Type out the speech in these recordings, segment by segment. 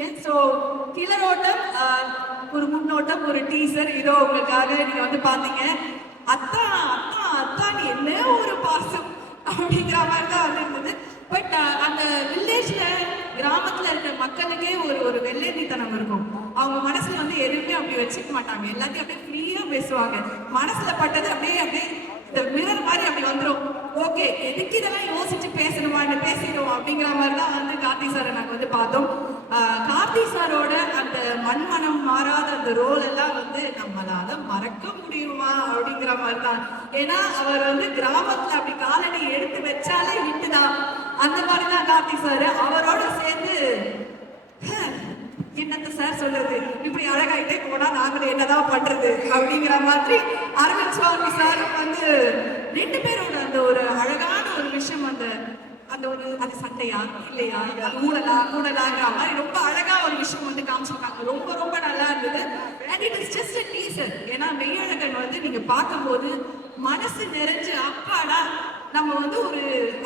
இருக்கேன் ஸோ கிளரோட்டம் ஒரு முன்னோட்டம் ஒரு டீசர் இதோ உங்களுக்காக நீங்க வந்து பாத்தீங்க அத்தா அத்தா அத்தா என்ன ஒரு பாசம் அப்படிங்கிற மாதிரி தான் வந்து இருந்தது. பட் அந்த வில்லேஜ்ல கிராமத்துல இருக்க மக்களுக்கே ஒரு ஒரு வெள்ளேந்தித்தனம் இருக்கும். அவங்க மனசுல வந்து எதுவுமே அப்படி வச்சுக்க மாட்டாங்க. எல்லாத்தையும் அப்படியே ஃப்ரீயா பேசுவாங்க. மனசுல பட்டது அப்படியே அப்படியே இந்த மிரர் மாதிரி அப்படி வந்துடும் ஓகே எதுக்கு இதெல்லாம் யோசிச்சு பேசணுமான்னு பேசிடுவோம் அப்படிங்கிற மாதிரி தான் வந்து கார்த்தி சாரை நாங்கள் வந்து பார்த்தோம். கார்த்தி சாரோட அந்த மண்மனம் மாறாத அந்த ரோல் எல்லாம் வந்து நம்மளால மறக்க முடியுமா அப்படிங்கிற மாதிரி தான் ஏன்னா அவர் வந்து கிராமத்துல அப்படி காலடி எடுத்து வச்சாலே விட்டுதான் அந்த மாதிரி தான் கார்த்தி சார். அவரோட சேர்ந்து என்னத்த சார் சொல்றது? இப்படி அழகாயிட்டே போனா நாங்களும் என்னதான் பண்றது? அப்படிங்கிற மாதிரி அரவிந்த் சுவாமி சார் வந்து ரெண்டு பேரோட அந்த ஒரு அழகான ஒரு விஷயம் அந்த அந்த ஒரு அது சண்டையா? இல்லையா? அது ஊழலா? ஊழலாங்கிற மாதிரி ரொம்ப அழகா ஒரு விஷயம் வந்து காமிச்சிருக்காங்க. ரொம்ப ரொம்ப நல்லா இருந்தது. And it is just teaser ஏன்னா மெய்யழகன் வந்து நீங்க பார்க்கும்போது மனசு நிறைஞ்சு அப்பாடா நம்ம வந்து ஒரு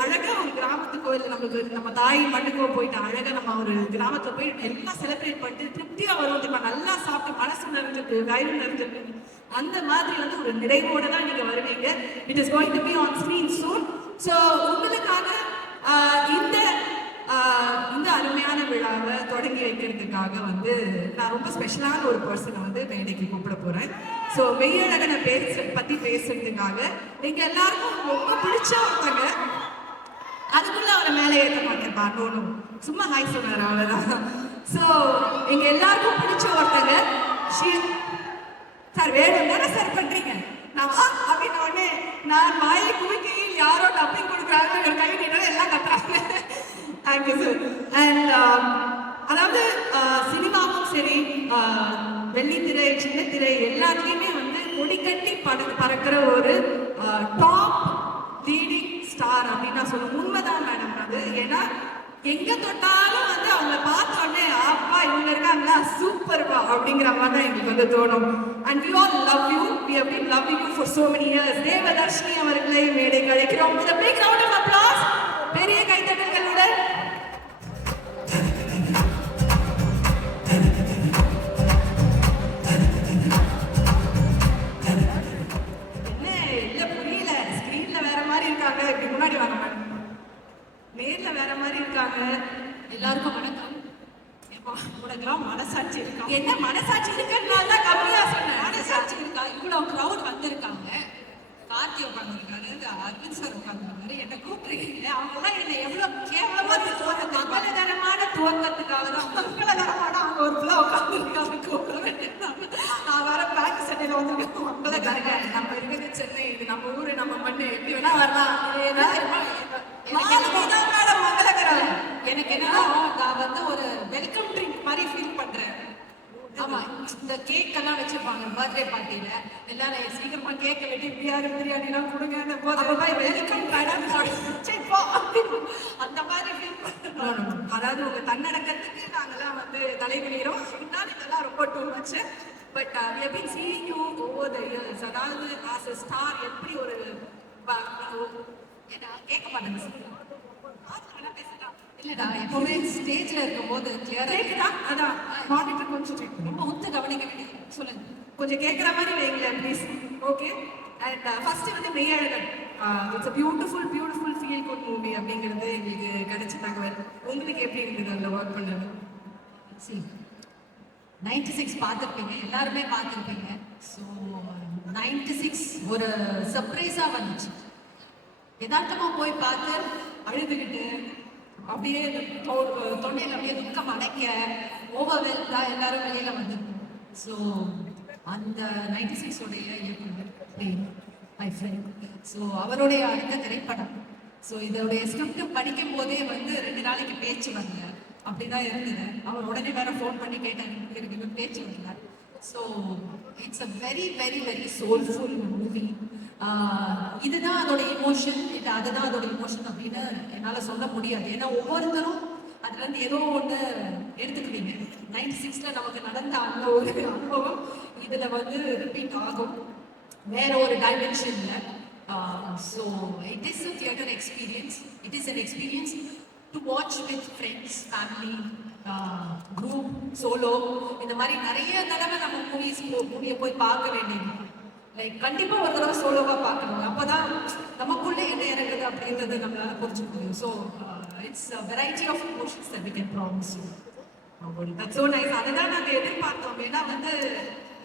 அழகா ஒரு கிராமத்து கோயில் நமக்கு நம்ம தாய் மண்ணுக்கோ போயிட்டு அழகா நம்ம ஒரு கிராமத்துல போய் எல்லாம் செலிப்ரேட் பண்ணிட்டு திருப்தியா வரும் நம்ம நல்லா சாப்பிட்டு மனசு நிறைஞ்சிருக்கு வயிறு நிறைஞ்சிருக்கு. அந்த மாதிரி வந்து ஒரு நிறைவோட தான் நீங்க வருவீங்க. It is going to be on screen soon so உங்களுக்காக ஆஹ், இந்த ஆஹ், இந்த விழாவை தொடங்கி வைக்கிறதுக்காக வந்து நான் ரொம்ப ஸ்பெஷலான ஒரு பர்சனை வந்து மேடைக்கு கூப்பிட போறேன். ஸோ மெய்யழகனை பேச பத்தி பேசுறதுக்காக நீங்க எல்லாருக்கும் ரொம்ப பிடிச்ச ஒருத்தங்க. அதுக்குள்ள அவரை மேலே ஏற்ற மாட்டேன் பார்க்கணும் சும்மா ஹாய் சொன்னார் அவ்வளவுதான். ஸோ எங்க எல்லாருக்கும் பிடிச்ச ஒருத்தங்க ஷீ- சார் வேணும். தானே சார் பண்றீங்க? நான் வா அப்படின்னு நான் வாயை குவிக்கையில் யாரோ டப்பிங் கொடுக்குறாங்க கை எல்லாம் கத்துறாங்க. தேங்க்யூ சார் அண்ட் அதாவது uh, சினிமாவும் சரி uh, வெள்ளி திரை சின்ன திரை எல்லாத்துலேயுமே வந்து கொடிக்கட்டி கட்டி பட பறக்கிற ஒரு டாப் லீடிங் ஸ்டார் அப்படின்னு நான் சொல்லுவேன். உண்மைதான் மேடம் அது. ஏன்னா எங்க தொட்டாலும் வந்து அவங்கள பார்த்த உடனே அப்பா இவங்க இருக்காங்க சூப்பர்ப்பா அப்படிங்கிற மாதிரி தான் எங்களுக்கு வந்து தோணும். And you all love you we have been love you for so many years Devadarshini அவர்களை மேடை கழிக்கிறோம் ஆஃப் அப்ளாஸ் பெரிய நேர்ல வேற மாதிரி இருக்காங்க. எல்லாருக்கும் வணக்கம். உனக்கெல்லாம் மனசாட்சி இருக்கா? என்ன மனசாட்சி இருக்குன்றதால தான் கம்மியா சொன்னேன். மனசாட்சி இருக்கா? இவ்வளவு கிரௌட் வந்திருக்காங்க. கார்த்தி உட்காந்துருக்காரு அரவிந்த் சார் உட்காந்துருக்காரு என்ன கூப்பிட்டுருக்கீங்க. அவங்க எல்லாம் என்ன எவ்வளவு கேவலமா திட்டுவாங்க மங்களகரமான துவக்கத்துக்காக தான் மங்களகரமான அவங்க ஒரு பிள்ளை உட்காந்துருக்காங்க கூப்பிட நான் வேற பேக் சட்டையில வந்திருக்கேன் மங்களகரங்க நம்ம இருக்கிறது சென்னை இது நம்ம ஊரு நம்ம மண்ணு. எப்படி வேணா வரலாம். எனக்கு என்னன்னா நான் வந்து ஒரு வெல்கம் ட்ரிங்க் மாதிரி ஃபீல் பண்றேன். ஆமா இந்த கேக் எல்லாம் வச்சிருப்பாங்க பர்த்டே பார்ட்டில எல்லாரும் சீக்கிரமா கேக் வெட்டி பிரியாணி பிரியாணி எல்லாம் கொடுங்க வெல்கம் மேடம் அந்த மாதிரி ஃபீல் பண்றேன் அதாவது உங்க தன்னடக்கத்துக்கு நாங்கெல்லாம் வந்து தலைகுனிகிறோம் இருந்தாலும் இதெல்லாம் ரொம்ப too much but have been seeing you over the years. அதாவது as a star எப்படி ஒரு கேட்க மாட்டேங்க இல்லடா எப்பவுமே ஸ்டேஜ்ல இருக்கும்போது கிளியரா கேக்குதா? அதான். மானிட்டர் கொஞ்சம் பண்ணு. ரொம்ப உத்து கவனிக்க வேண்டியது. சொல்லுங்க. கொஞ்சம் கேட்குற மாதிரி வைங்களேன் ப்ளீஸ் ஓகே அண்ட் ஃபர்ஸ்ட் வந்து Meiyazhagan. It's a beautiful beautiful feel good movie அப்படிங்கிறது எங்களுக்கு கிடைச்ச தகவல். உங்களுக்கு எப்படி இருந்தது அதில் ஒர்க் பண்ணுறது சி நைன்டி சிக்ஸ் பார்த்துருப்பீங்க. எல்லாருமே பார்த்துருப்பீங்க. ஸோ நைன்டி சிக்ஸ் ஒரு சர்ப்ரைஸாக வந்துச்சு. யதார்த்தமா போய் பார்த்து அழுதுகிட்டு அப்படியே தொ- அப்படியே துக்கம் அடைக்க ஓவர்வெல்டா எல்லாரும் வெளியில வந்து ஸோ அந்த நைன்டி சிக்ஸ் உடைய இயக்குனர் மை ஃப்ரெண்ட் ஸோ அவருடைய அடுத்த திரைப்படம். ஸோ இதோடைய ஸ்கிரிப்ட் படிக்கும் போதே வந்து ரெண்டு நாளைக்கு பேச்சு வரல. அப்படிதான் இருந்தது. அவர் உடனே வேற ஃபோன் பண்ணி கேட்டாங்க எனக்கு பேச்சு வரல. So it's a very very very soulful movie இதுதான் அதோட இமோஷன் இல்லை அதுதான் அதோட இமோஷன் அப்படின்னு என்னால் சொல்ல முடியாது. ஏன்னா ஒவ்வொருத்தரும் அதுலேருந்து ஏதோ ஒன்று எடுத்துக்குவீங்க. நைன்டி சிக்ஸில் நமக்கு நடந்த அந்த ஒரு அனுபவம் இதில் வந்து ரிப்பீட் ஆகும். வேற ஒரு டைமென்ஷனில் so it is a theatre experience it is an experience to watch with friends family group solo இந்த மாதிரி நிறைய தடவை நம்ம மூவிஸ் மூவியை போய் பார்க்க வேண்டியது. லைக் கண்டிப்பா ஒரு தடவை சோலோவா பார்க்கணும். அப்பதான் நமக்குள்ள என்ன இறங்குது அப்படின்றது நம்மளால புரிஞ்சுக்க முடியும் so it's variety of emotions that we can promise you that's so nice அதை தான் நாங்கள் எதிர்பார்த்தோம். ஏன்னா வந்து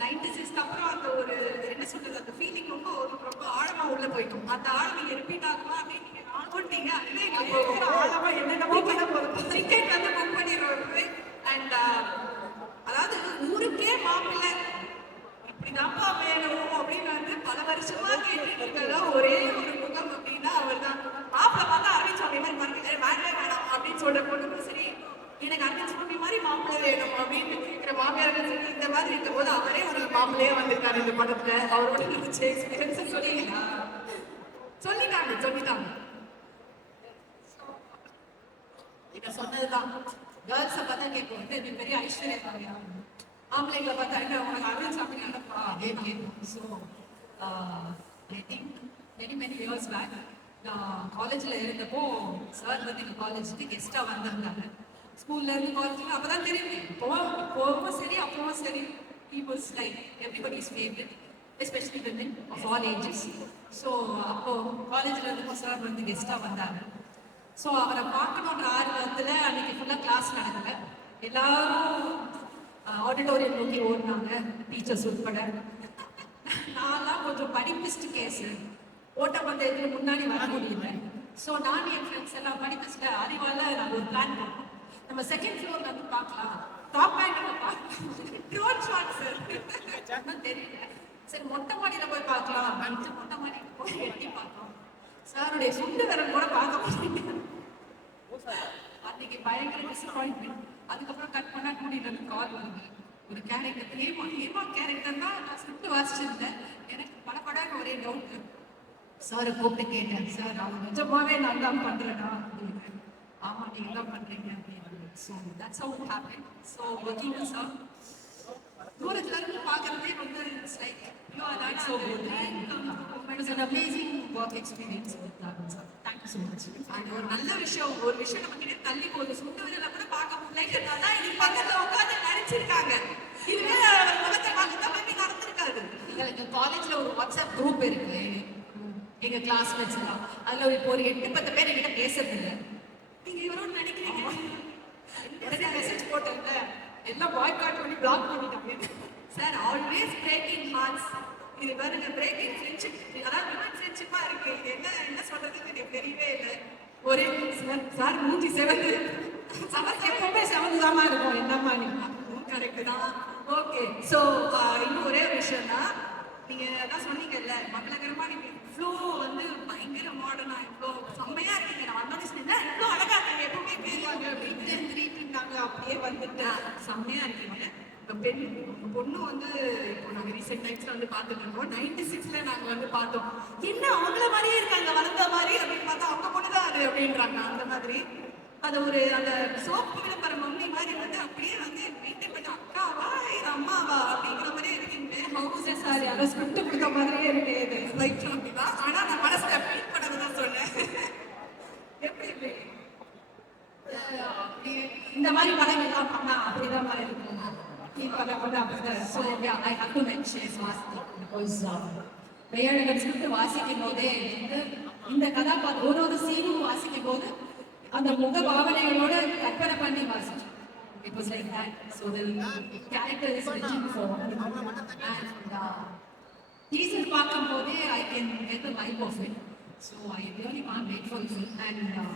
நைன்டி சிக்ஸ்க்கு அப்புறம் அந்த ஒரு என்ன சொல்றது அந்த ஃபீலிங் ரொம்ப ரொம்ப ஆழமா உள்ள போயிட்டோம். அந்த ஆழம் நீங்க ரிப்பீட் ஆகலாம் அப்படின்னு நீங்க ஆகட்டீங்க அதுவே ஆழமா என்னென்னமோ பண்ண போகிறோம் டிக்கெட் வந்து புக் பண்ணிடுவோம் அண்ட் அதாவது ஊருக்கே மாப்பிள்ளை இப்படிதான்ப்பா வேணும் அப்படின்னு வந்து பல வருஷமா கேட்டுட்டு இருக்கிறதா ஒரே ஒரு முகம் அப்படின்னா அவர் தான் மாப்பிள்ள பார்த்தா அரவிந்த் சுவாமி மாதிரி மறக்க வேண்டவே வேணாம் அப்படின்னு சொல்ற பொண்ணுக்கு சரி எனக்கு அரவிந்த் சுவாமி மாதிரி மாப்பிள்ளை வேணும் அப்படின்னு கேட்கிற மாமியார் இந்த மாதிரி இருக்கும் போது அவரே ஒரு மாப்பிள்ளையே வந்திருக்காரு இந்த படத்துல. அவரோட நடிச்ச எக்ஸ்பீரியன்ஸ் சொல்லிங்களா சொல்லிட்டாங்க சொல்லிட்டாங்க. நீங்க சொன்னதுதான். கேர்ள்ஸை பார்த்தா கேட்போம் இது பெரிய ஐஸ்வர்யா ஆம்பளைங்களை பார்த்தா என்ன உனக்கு அரவிந்த் சாமி நினைப்பா அதே கேட்போம் so I think many many years back நான் காலேஜில் இருந்தப்போ சார் வந்து எங்கள் காலேஜுக்கு கெஸ்ட்டாக வந்திருந்தாங்க. ஸ்கூல்ல இருந்து காலேஜுக்கு அப்போ தான் தெரியுது. இப்போவும் இப்போவும் சரி அப்பவும் சரி. Peoples like like everybody's favorite especially women of all ages so அப்போது காலேஜில் இருந்தப்போ சார் வந்து கெஸ்ட்டாக வந்தாங்க. ஸோ அவரை பார்க்கணுன்ற ஆர்வத்தில் அன்னைக்கு ஃபுல்லாக கிளாஸ் நடக்கலை. எல்லாரும் uh, ஆடிட்டோரியம் நோக்கி ஓடினாங்க. டீச்சர்ஸ் உட்பட. கொஞ்சம் படிப்பிஸ்ட் கேஸ் ஓட்டப்பந்தயத்தில் முன்னாடி வர முடியல ஸோ நான் என் ஃப்ரெண்ட்ஸ் எல்லாம் படிப்பிஸ்ட் அறிவால நாங்கள் ஒரு பிளான் பண்ணோம். நம்ம செகண்ட் ஃப்ளோர் வந்து பார்க்கலாம். டாப் பேங்க் பார்க்கலாம். ட்ரோன் ஷாட் சார் தெரியல. சரி மொட்டை மாடியில் போய் பார்க்கலாம். அப்படின்ட்டு மொட்டை மாடியில் போய் எட்டி பார்த்தோம் சாருடைய சுண்டு விரல் கூட பார்க்க முடியல. அன்னைக்கு பயங்கர டிசப்பாயின்மெண்ட் அதுக்கப்புறம் கட் பண்ண கூட்டிட்டு கால் வந்து ஒரு கேரக்டர் ஹேமா ஹேமா கேரக்டர் தான் நான் ஸ்கிரிப்ட் வாசிச்சிருந்தேன். படப்படான்னு ஒரே டவுட் சாரை கூப்பிட்டு கேட்டேன். சார் அவங்க நிஜமாவே நான் தான் பண்றேனா? அப்படின்னு ஆமா நீங்க தான் பண்றீங்க அப்படின்னு so that's how it happen so working sir தூரத்துல இருந்து பார்க்கறதே வந்து it's like you are not so good it is an amazing work experience with Dhawan sir. Thank you so அது ஒரு நல்ல விஷயம் ஒரு விஷயம் நம்ம கிட்ட தள்ளி போகுது. சுண்டு விரல கூட பார்க்க முடியல அதான் இது பக்கத்துல உட்காந்து நடிச்சிருக்காங்க. இதுவே முகத்தை பார்க்க தான் நடந்திருக்காது எங்களுக்கு காலேஜ்ல ஒரு வாட்ஸ்அப் குரூப் இருக்கு எங்க கிளாஸ்மேட்ஸ் எல்லாம். அதுல இப்போ ஒரு எட்டு பத்து பேர் என்கிட்ட பேசுறது இல்ல நீங்க இவரோட நினைக்கிறீங்க? உடனே மெசேஜ் போட்டேன்ல? எல்லாம் பாய்காட் பண்ணி பிளாக் பண்ணிட்டாங்க சார் ஆல்வேஸ் பிரேக்கிங் ஹார்ட்ஸ் இது பாருங்க பிரேக்கிங் ஃப்ரெண்ட்ஷிப் அதாவது ஃப்ரெண்ட்ஷிப்பா இருக்கு. என்ன என்ன சொல்றதுன்னு எனக்கு தெரியவே இல்லை. ஒரே சார் சார் மூஞ்சி செவந்து. சமர் எப்பவுமே செவந்துதாமா இருக்கும். என்னம்மா நீ? கரெக்ட் தான் ஓகே ஸோ இன்னும் ஒரே விஷயம் தான் நீங்க அதான் சொன்னீங்கல்ல மங்களகரமா நீங்க இவ்வளோ வந்து பயங்கர மாடர்னா இவ்வளோ செம்மையா இருக்கீங்க. நான் வந்தோடனே சொன்னேன் இவ்வளோ அழகா இருக்கீங்க? எப்பவுமே பேருவாங்க அப்படின்னு. திருப்பிட்டாங்க அப்படியே வந்துட்டு. செம்மையா இருக்கீங்க. பெண் பொண்ணு வந்து இப்போ நாங்க ரீசெண்ட் டைம்ஸ்ல வந்து பார்த்துட்டு இருக்கோம் நைன்டி சிக்ஸ்ல நாங்க வந்து பார்த்தோம். என்ன அவங்கள மாதிரியே இருக்காங்க வளர்ந்த மாதிரி? அப்படின்னு பார்த்தா அவங்க பொண்ணு தான் அது அப்படின்றாங்க. அந்த மாதிரி. அது ஒரு அந்த சோப்பு விளம்பர மம்மி மாதிரி வந்து அப்படியே வந்து மெயின்டைன் பண்ண அக்காவா இது அம்மாவா அப்படிங்கிற மாதிரி இருக்கு. ஹவுஸ் சார் யாரோ ஸ்கிரிப்ட் கொடுத்த மாதிரியே இருக்கு இது. ரைட் அப்படிதான் ஆனா நான் மனசுல ஃபீல் பண்ணதான் சொன்னேன். எப்படி இருக்கு? இந்த மாதிரி படம் எல்லாம் பண்ணா அப்படிதான் மாதிரி இருக்கும் um, வாசிக்கும் போதே இந்த கதாபாத்திரம் ஒரு ஒரு சீனும் வாசிக்கும் போது அந்த முக பாவனைகளோட கற்பனை பண்ணி வாசிச்சோம் It was like that. So the character is written for and uh, teaser பார்க்கும் போதே I can vibe the it. Of I so I wait for the film and uh,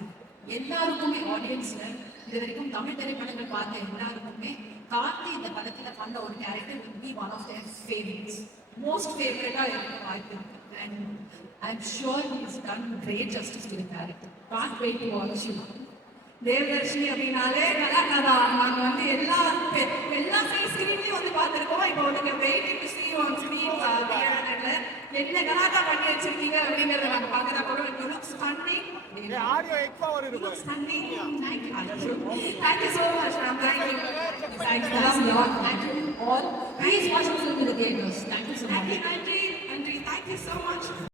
எல்லாருக்குமே ஆடியன்ஸ்ல இது வரைக்கும் தமிழ் திரைப்படங்கள் பார்த்த எல்லாருக்குமே கார்த்தி இந்த படத்துல பண்ண ஒரு character will be one of their favourites most ஃபேவரட்டா இருக்க வாய்ப்பு இருக்கு. And I am sure is done great justice to the character can't wait to watch you Devadarshini அப்படின்னாலே கலாக்காரா நாங்க வந்து எல்லா எல்லா ஸ்கிரீன்லயும் வந்து பார்த்திருக்கோம் இப்போ வந்து வெயிட்டிங் டு on screen தியேட்டர்ல என்ன கலாக்கா பண்ணி வச்சிருக்கீங்க அப்படிங்கறத நாங்க பார்க்கறா கூட looks stunning ஆடியோ எக்ஸ்ட்ரா ஒரு இருக்கு stunning thank you thank you so much ma'am thank you Thanks a lot. Thank you all. Please watch the film in the theaters. Thank you so much. நன்றி நன்றி thank you so much